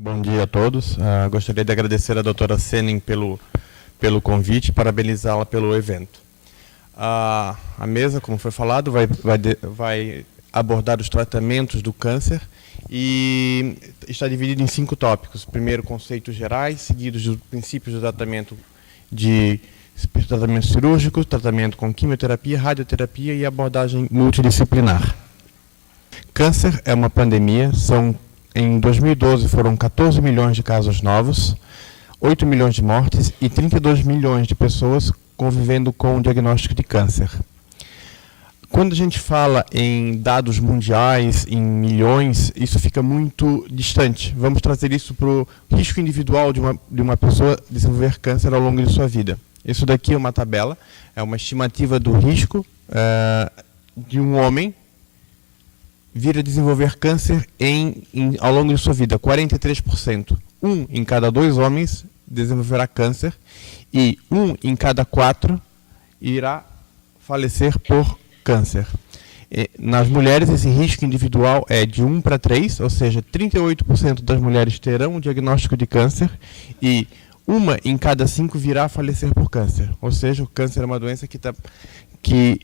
Bom dia a todos. Gostaria de agradecer à doutora Senin pelo convite e parabenizá-la pelo evento. A mesa, como foi falado, vai abordar os tratamentos do câncer e está dividida em 5 tópicos. Primeiro, conceitos gerais, seguidos dos princípios do tratamento cirúrgico, tratamento com quimioterapia, radioterapia e abordagem multidisciplinar. Câncer é uma pandemia, em 2012 foram 14 milhões de casos novos, 8 milhões de mortes e 32 milhões de pessoas convivendo com o diagnóstico de câncer. Quando a gente fala em dados mundiais, em milhões, isso fica muito distante. Vamos trazer isso para o risco individual de uma pessoa desenvolver câncer ao longo de sua vida. Isso daqui é uma tabela, é uma estimativa do risco de um homem vir a desenvolver câncer ao longo de sua vida. 43%. 1 em cada 2 homens desenvolverá câncer e 1 em cada 4 irá falecer por câncer. Nas mulheres, esse risco individual é de 1 para 3, ou seja, 38% das mulheres terão um diagnóstico de câncer e 1 em cada 5 virá a falecer por câncer. Ou seja, o câncer é uma doença que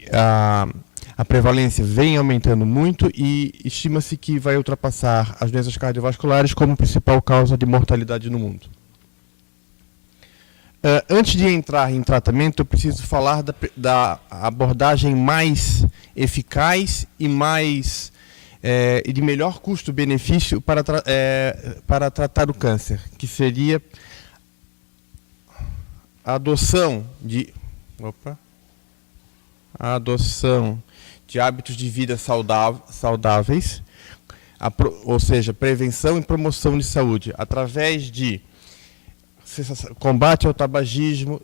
a prevalência vem aumentando muito e estima-se que vai ultrapassar as doenças cardiovasculares como principal causa de mortalidade no mundo. Antes de entrar em tratamento, eu preciso falar da abordagem mais eficaz e e de melhor custo-benefício para tratar o câncer, que seria a adoção de hábitos de vida saudáveis, ou seja, prevenção e promoção de saúde, através de combate ao tabagismo,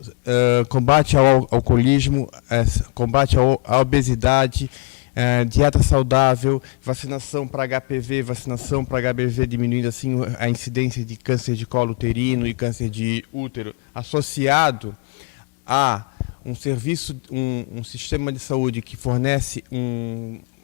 combate ao alcoolismo, combate à obesidade, dieta saudável, vacinação para HPV, vacinação para HBV, diminuindo assim a incidência de câncer de colo uterino e câncer de útero, associado a um sistema de saúde que fornece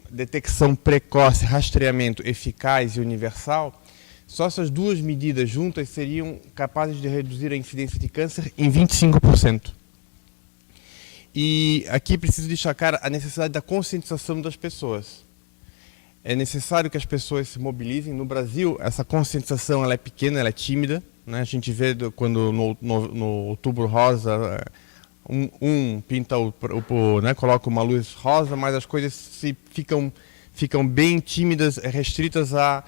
detecção precoce, rastreamento eficaz e universal. Só essas duas medidas juntas seriam capazes de reduzir a incidência de câncer em 25%. E aqui preciso destacar a necessidade da conscientização das pessoas. É necessário que as pessoas se mobilizem. No Brasil, essa conscientização ela é pequena, ela é tímida, né? A gente vê quando no Outubro Rosa pinta né, coloca uma luz rosa, mas as coisas ficam bem tímidas, restritas a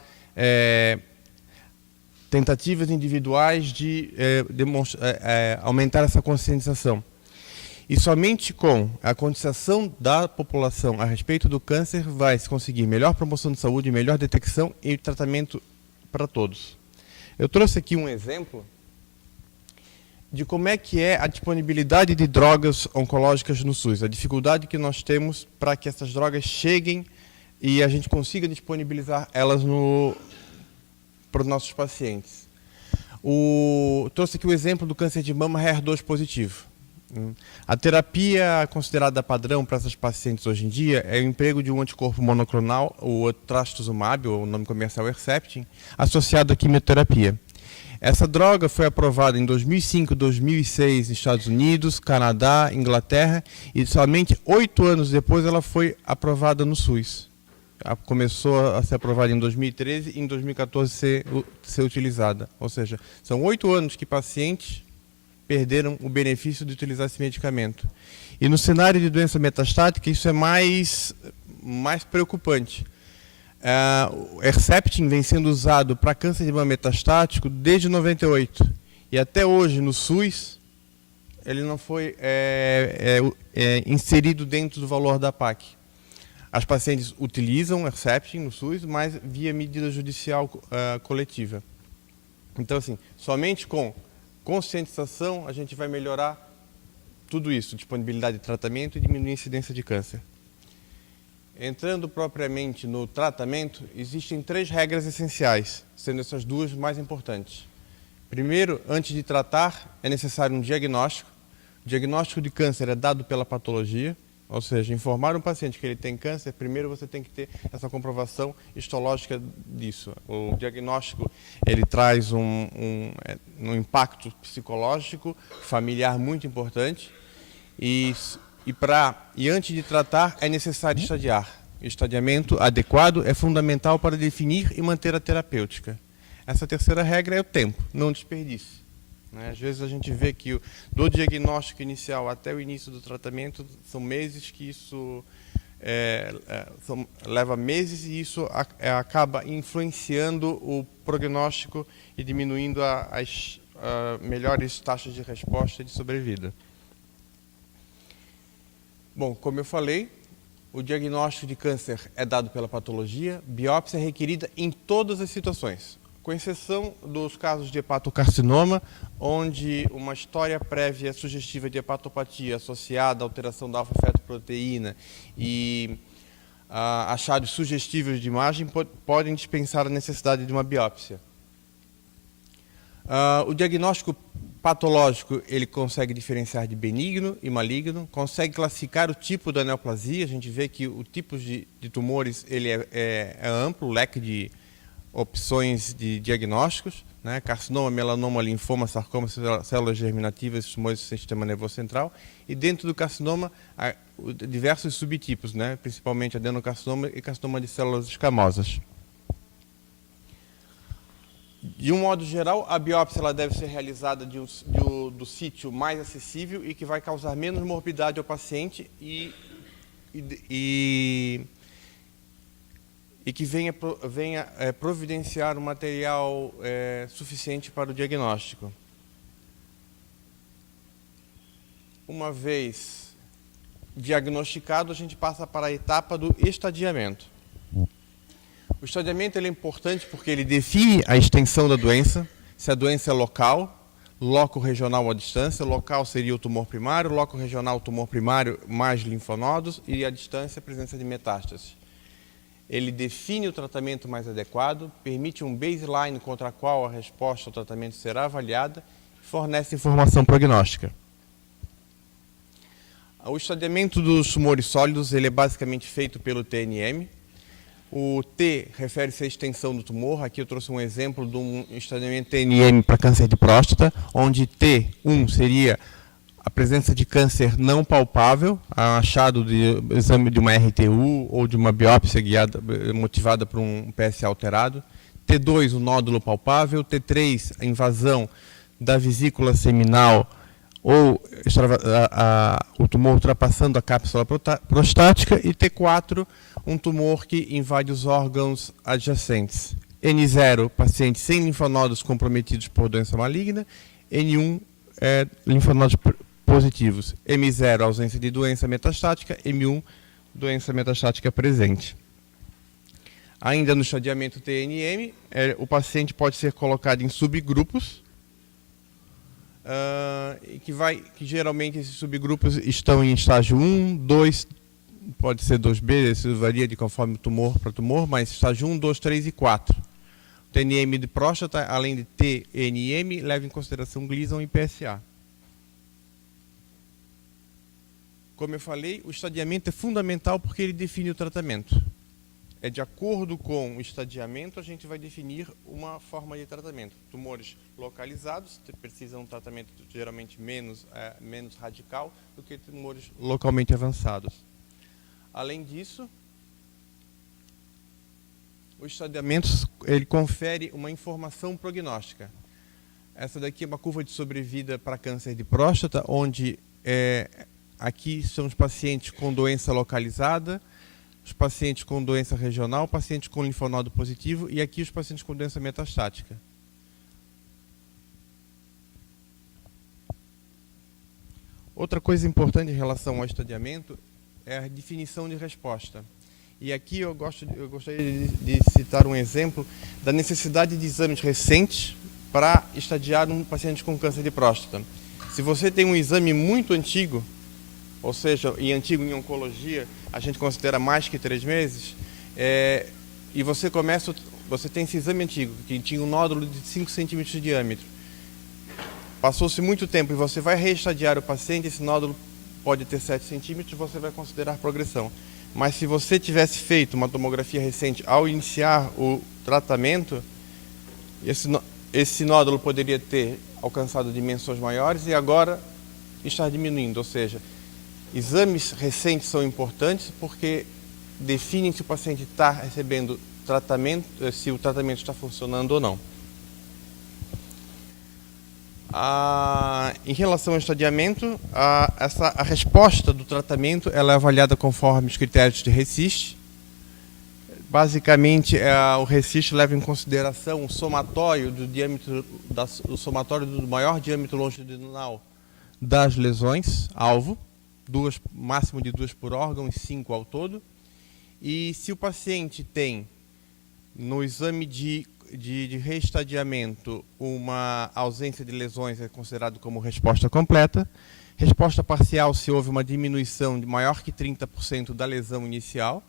tentativas individuais de aumentar essa conscientização. E somente com a conscientização da população a respeito do câncer vai se conseguir melhor promoção de saúde, melhor detecção e tratamento para todos. Eu trouxe aqui um exemplo de como é que é a disponibilidade de drogas oncológicas no SUS, a dificuldade que nós temos para que essas drogas cheguem e a gente consiga disponibilizar elas para os nossos pacientes. Trouxe aqui o exemplo do câncer de mama HER2 positivo. A terapia considerada padrão para essas pacientes hoje em dia é o emprego de um anticorpo monoclonal, o trastuzumab, o nome comercial é Herceptin, associado à quimioterapia. Essa droga foi aprovada em 2005 e 2006 nos Estados Unidos, Canadá, Inglaterra e somente 8 anos depois ela foi aprovada no SUS. Começou a ser aprovada em 2013 e em 2014 ser utilizada. Ou seja, são 8 anos que pacientes perderam o benefício de utilizar esse medicamento. E no cenário de doença metastática, isso é mais preocupante. O Herceptin vem sendo usado para câncer de mama metastático desde 98. E até hoje, no SUS, ele não foi inserido dentro do valor da PAC. As pacientes utilizam Herceptin no SUS, mas via medida judicial coletiva. Então, assim, somente com conscientização a gente vai melhorar tudo isso, disponibilidade de tratamento e diminuir a incidência de câncer. Entrando propriamente no tratamento, existem 3 regras essenciais, sendo essas 2 mais importantes. Primeiro, antes de tratar, é necessário um diagnóstico. O diagnóstico de câncer é dado pela patologia. Ou seja, informar um paciente que ele tem câncer, primeiro você tem que ter essa comprovação histológica disso. O diagnóstico, ele traz um impacto psicológico, familiar muito importante. E antes de tratar, é necessário estadiar. O estadiamento adequado é fundamental para definir e manter a terapêutica. Essa terceira regra é o tempo, não desperdice. Às vezes a gente vê que do diagnóstico inicial até o início do tratamento são meses que isso leva meses e isso acaba influenciando o prognóstico e diminuindo as melhores taxas de resposta e de sobrevida. Bom, como eu falei, o diagnóstico de câncer é dado pela patologia, biópsia é requerida em todas as situações, com exceção dos casos de hepatocarcinoma, onde uma história prévia sugestiva de hepatopatia associada à alteração da alfa-fetoproteína e achados sugestivos de imagem podem dispensar a necessidade de uma biópsia. O diagnóstico patológico, ele consegue diferenciar de benigno e maligno, consegue classificar o tipo da neoplasia. A gente vê que o tipo de tumores ele é amplo, o leque de opções de diagnósticos, né? Carcinoma, melanoma, linfoma, sarcoma, células germinativas, tumores do sistema nervoso central. E dentro do carcinoma, há diversos subtipos, né? Principalmente adenocarcinoma e carcinoma de células escamosas. De um modo geral, a biópsia ela deve ser realizada do sítio mais acessível e que vai causar menos morbidade ao paciente e que venha providenciar um material suficiente para o diagnóstico. Uma vez diagnosticado, a gente passa para a etapa do estadiamento. O estadiamento ele é importante porque ele define a extensão da doença, se a doença é local, loco regional ou à distância. Local seria o tumor primário, loco regional o tumor primário mais linfonodos e à distância a presença de metástases. Ele define o tratamento mais adequado, permite um baseline contra a qual a resposta ao tratamento será avaliada e fornece informação prognóstica. O estadiamento dos tumores sólidos ele é basicamente feito pelo TNM. O T refere-se à extensão do tumor. Aqui eu trouxe um exemplo de um estadiamento TNM para câncer de próstata, onde T1 seria a presença de câncer não palpável, achado de exame de uma RTU ou de uma biópsia guiada, motivada por um PSA alterado. T2, o nódulo palpável. T3, a invasão da vesícula seminal ou o tumor ultrapassando a cápsula prostática. E T4, um tumor que invade os órgãos adjacentes. N0, paciente sem linfonodos comprometidos por doença maligna. N1, linfonodos positivos. M0, ausência de doença metastática. M1, doença metastática presente. Ainda no estadiamento TNM, o paciente pode ser colocado em subgrupos, que geralmente esses subgrupos estão em estágio 1, 2, pode ser 2B, isso varia de conforme tumor para tumor, mas estágio 1, 2, 3 e 4. O TNM de próstata, além de TNM, leva em consideração Gleason e PSA. Como eu falei, o estadiamento é fundamental porque ele define o tratamento. É de acordo com o estadiamento, a gente vai definir uma forma de tratamento. Tumores localizados precisam de um tratamento geralmente menos radical do que tumores localmente avançados. Além disso, o estadiamento ele confere uma informação prognóstica. Essa daqui é uma curva de sobrevida para câncer de próstata, onde aqui são os pacientes com doença localizada, os pacientes com doença regional, pacientes com linfonodo positivo e aqui os pacientes com doença metastática. Outra coisa importante em relação ao estadiamento é a definição de resposta. E aqui eu gostaria de citar um exemplo da necessidade de exames recentes para estadiar um paciente com câncer de próstata. Se você tem um exame muito antigo, ou seja, antigo em oncologia, a gente considera mais que 3 meses, e você tem esse exame antigo, que tinha um nódulo de 5 centímetros de diâmetro. Passou-se muito tempo e você vai reestadiar o paciente, esse nódulo pode ter 7 centímetros, você vai considerar progressão. Mas se você tivesse feito uma tomografia recente ao iniciar o tratamento, esse nódulo poderia ter alcançado dimensões maiores e agora está diminuindo. Ou seja, exames recentes são importantes porque definem se o paciente está recebendo tratamento, se o tratamento está funcionando ou não. Em relação ao estadiamento, a resposta do tratamento ela é avaliada conforme os critérios de RECIST. Basicamente, o RECIST leva em consideração o somatório do diâmetro, o somatório do maior diâmetro longitudinal das lesões alvo, máximo de 2 por órgão e 5 ao todo. E se o paciente tem no exame de reestadiamento uma ausência de lesões, é considerado como resposta completa. Resposta parcial se houve uma diminuição de maior que 30% da lesão inicial.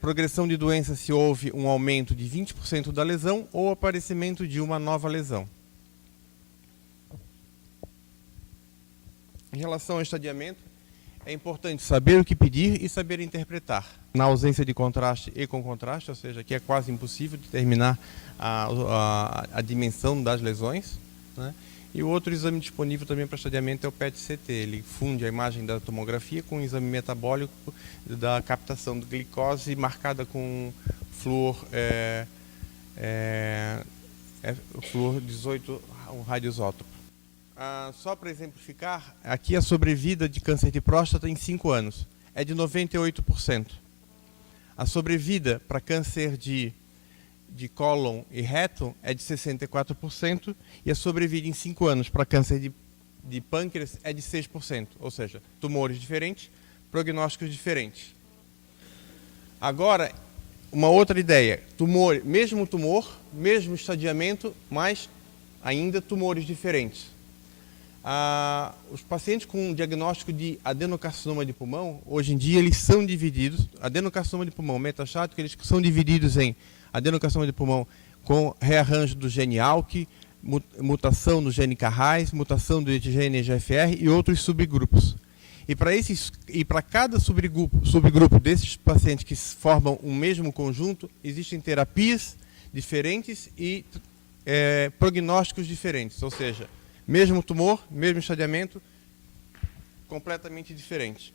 Progressão de doença se houve um aumento de 20% da lesão ou aparecimento de uma nova lesão. Em relação ao estadiamento, é importante saber o que pedir e saber interpretar. Na ausência de contraste e com contraste, ou seja, que é quase impossível determinar a dimensão das lesões, né? E o outro exame disponível também para estadiamento é o PET-CT. Ele funde a imagem da tomografia com o exame metabólico da captação de glicose marcada com flúor, flúor 18, um radioisótopo. Só para exemplificar, aqui a sobrevida de câncer de próstata em 5 anos é de 98%. A sobrevida para câncer de cólon e reto é de 64% e a sobrevida em 5 anos para câncer de pâncreas é de 6%, ou seja, tumores diferentes, prognósticos diferentes. Agora, uma outra ideia, mesmo tumor, mesmo estadiamento, mas ainda tumores diferentes. Os pacientes com diagnóstico de adenocarcinoma de pulmão, hoje em dia eles são divididos, adenocarcinoma de pulmão metastático, eles são divididos em adenocarcinoma de pulmão com rearranjo do gene ALK, mutação no gene Carrais, mutação do gene EGFR e outros subgrupos. E para cada subgrupo desses pacientes que formam um mesmo conjunto, existem terapias diferentes e prognósticos diferentes, ou seja, mesmo tumor, mesmo estadiamento, completamente diferente.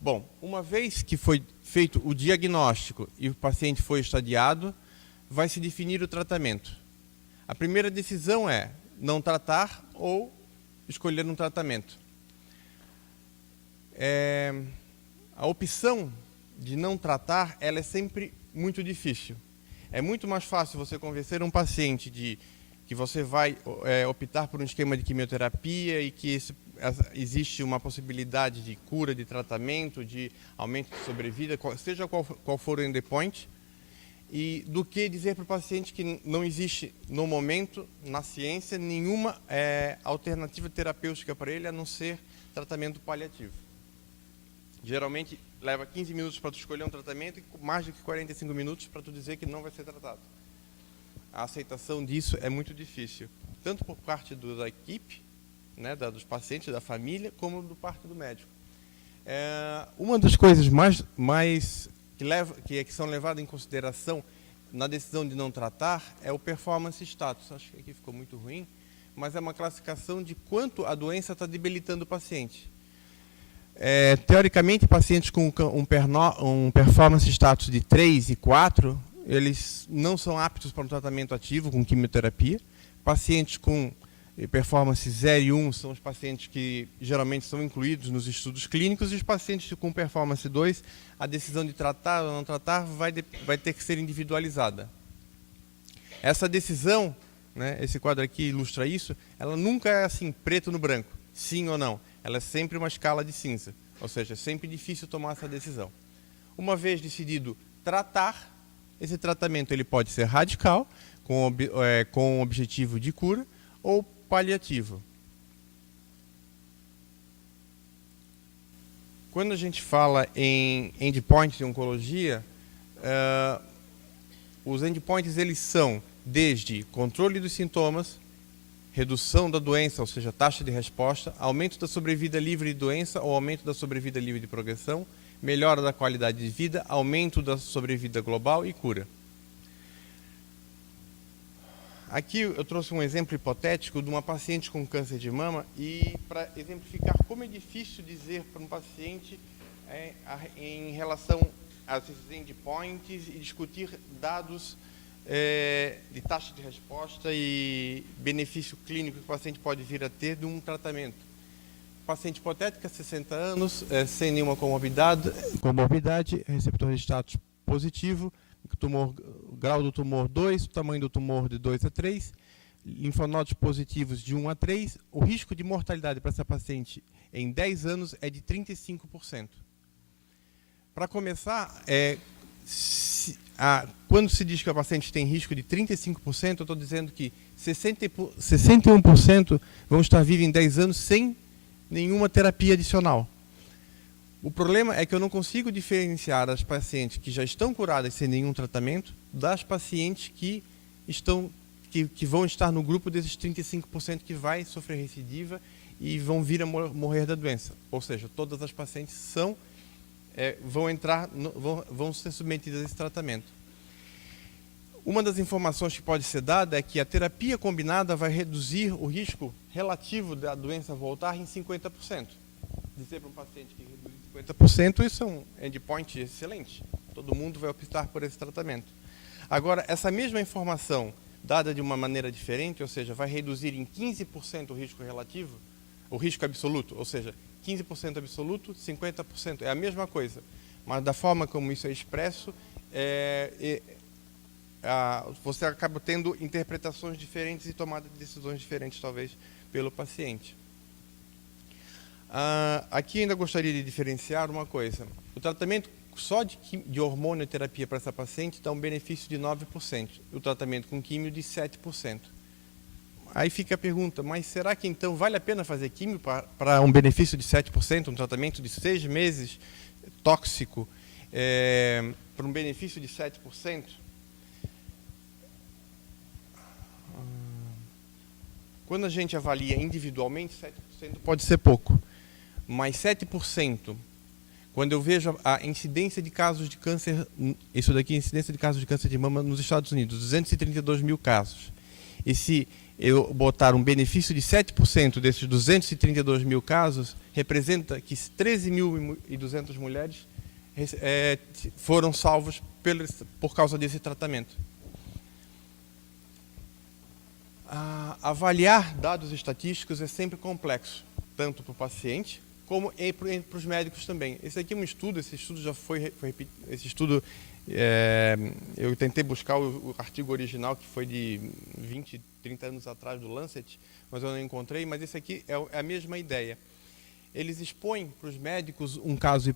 Bom, uma vez que foi feito o diagnóstico e o paciente foi estadiado, vai se definir o tratamento. A primeira decisão é não tratar ou escolher um tratamento. A opção de não tratar, ela é sempre muito difícil. É muito mais fácil você convencer um paciente de que você vai optar por um esquema de quimioterapia e que existe uma possibilidade de cura, de tratamento, de aumento de sobrevida, seja qual for o endpoint, do que dizer para o paciente que não existe, no momento, na ciência, nenhuma alternativa terapêutica para ele, a não ser tratamento paliativo. Geralmente, leva 15 minutos para tu escolher um tratamento e mais do que 45 minutos para tu dizer que não vai ser tratado. A aceitação disso é muito difícil, tanto por parte da equipe, né, dos pacientes, da família, como por parte do médico. Uma das coisas que são levadas em consideração na decisão de não tratar é o performance status. Acho que aqui ficou muito ruim, mas é uma classificação de quanto a doença está debilitando o paciente. Teoricamente, pacientes com um performance status de 3 e 4, eles não são aptos para um tratamento ativo com quimioterapia. Pacientes com performance 0 e 1 são os pacientes que geralmente são incluídos nos estudos clínicos, e os pacientes com performance 2, a decisão de tratar ou não tratar vai ter que ser individualizada. Essa decisão, né, esse quadro aqui ilustra isso, ela nunca é assim, preto no branco, sim ou não. Ela é sempre uma escala de cinza, ou seja, é sempre difícil tomar essa decisão. Uma vez decidido tratar, esse tratamento ele pode ser radical, com o objetivo de cura, ou paliativo. Quando a gente fala em endpoints de oncologia, os endpoints eles são desde controle dos sintomas, redução da doença, ou seja, taxa de resposta, aumento da sobrevida livre de doença ou aumento da sobrevida livre de progressão, melhora da qualidade de vida, aumento da sobrevida global e cura. Aqui eu trouxe um exemplo hipotético de uma paciente com câncer de mama e para exemplificar como é difícil dizer para um paciente em relação a esses endpoints e discutir dados de taxa de resposta e benefício clínico que o paciente pode vir a ter de um tratamento. Paciente hipotética, 60 anos, sem nenhuma comorbidade, receptor de status positivo, grau do tumor 2, tamanho do tumor de 2 a 3, linfonodos positivos de 1 a 3, o risco de mortalidade para essa paciente em 10 anos é de 35%. Para começar, quando se diz que a paciente tem risco de 35%, eu estou dizendo que 61% vão estar vivos em 10 anos sem nenhuma terapia adicional. O problema é que eu não consigo diferenciar as pacientes que já estão curadas sem nenhum tratamento das pacientes que vão estar no grupo desses 35% que vai sofrer recidiva e vão vir a morrer da doença. Ou seja, todas as pacientes vão ser submetidas a esse tratamento. Uma das informações que pode ser dada é que a terapia combinada vai reduzir o risco relativo da doença voltar em 50%. Dizer para um paciente que reduz em 50%, isso é um endpoint excelente. Todo mundo vai optar por esse tratamento. Agora, essa mesma informação dada de uma maneira diferente, ou seja, vai reduzir em 15% o risco relativo, o risco absoluto, ou seja, 15% absoluto, 50%, é a mesma coisa. Mas da forma como isso é expresso, você acaba tendo interpretações diferentes e tomada de decisões diferentes, talvez, pelo paciente. Aqui ainda gostaria de diferenciar uma coisa. O tratamento só de hormonioterapia para essa paciente dá um benefício de 9%. O tratamento com químio de 7%. Aí fica a pergunta, mas será que então vale a pena fazer químio para um benefício de 7%, um tratamento de 6 meses tóxico, para um benefício de 7%? Quando a gente avalia individualmente, 7% pode ser pouco. Mas 7%, quando eu vejo a incidência de casos de câncer, isso daqui é a incidência de casos de câncer de mama nos Estados Unidos, 232 mil casos. E se eu botar um benefício de 7% desses 232 mil casos, representa que 13.200 mulheres foram salvas por causa desse tratamento. Avaliar dados estatísticos é sempre complexo, tanto para o paciente como para os médicos também. Esse aqui é um estudo, esse estudo já foi esse estudo, eu tentei buscar o artigo original, que foi de 20, 30 anos atrás do Lancet, mas eu não encontrei, mas esse aqui é a mesma ideia. Eles expõem para os médicos um caso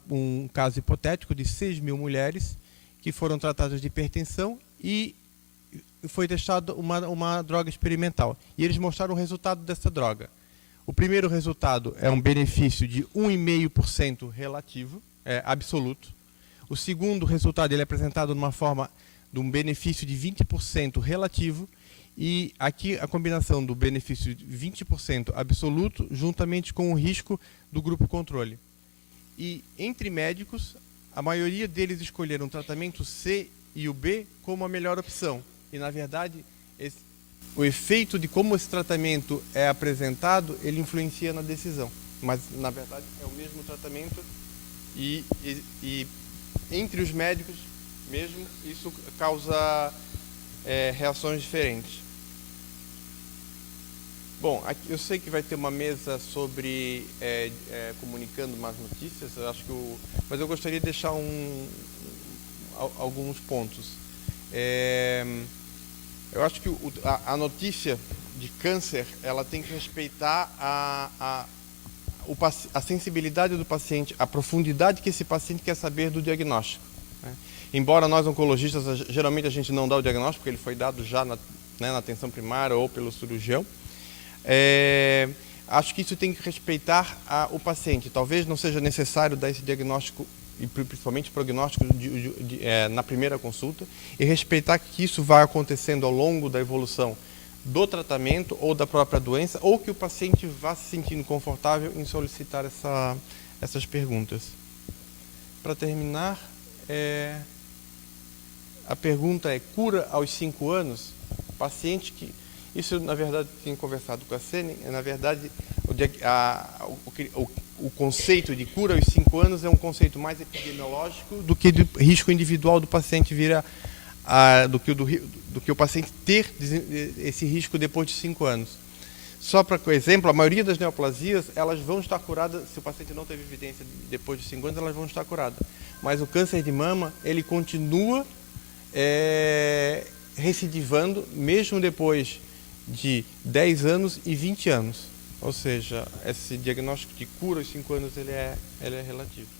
hipotético de 6 mil mulheres que foram tratadas de hipertensão e foi testada uma droga experimental. E eles mostraram o resultado dessa droga. O primeiro resultado é um benefício de 1,5% relativo, absoluto. O segundo resultado ele é apresentado numa forma de um benefício de 20% relativo. E aqui a combinação do benefício de 20% absoluto juntamente com o risco do grupo controle. E entre médicos, a maioria deles escolheram o tratamento C e o B como a melhor opção. E, na verdade, o efeito de como esse tratamento é apresentado, ele influencia na decisão. Mas, na verdade, é o mesmo tratamento e entre os médicos mesmo, isso causa reações diferentes. Bom, aqui eu sei que vai ter uma mesa sobre comunicando más notícias, mas eu gostaria de deixar alguns pontos. Eu acho que a notícia de câncer, ela tem que respeitar a sensibilidade do paciente, a profundidade que esse paciente quer saber do diagnóstico, né? Embora nós oncologistas, geralmente a gente não dá o diagnóstico, porque ele foi dado já na atenção primária ou pelo cirurgião, acho que isso tem que respeitar o paciente. Talvez não seja necessário dar esse diagnóstico, e principalmente prognóstico na primeira consulta, e respeitar que isso vai acontecendo ao longo da evolução do tratamento ou da própria doença, ou que o paciente vá se sentindo confortável em solicitar essas perguntas. Para terminar, a pergunta é: cura aos 5 anos? Paciente que... Isso, na verdade, tenho conversado com a Sene, na verdade, o conceito de cura aos 5 anos é um conceito mais epidemiológico do que do risco individual do paciente do que o paciente ter esse risco depois de 5 anos. Só para exemplo, a maioria das neoplasias, elas vão estar curadas, se o paciente não teve evidência depois de 5 anos, elas vão estar curadas. Mas o câncer de mama, ele continua recidivando, mesmo depois de 10 anos e 20 anos. Ou seja, esse diagnóstico de cura aos 5 anos, ele é relativo.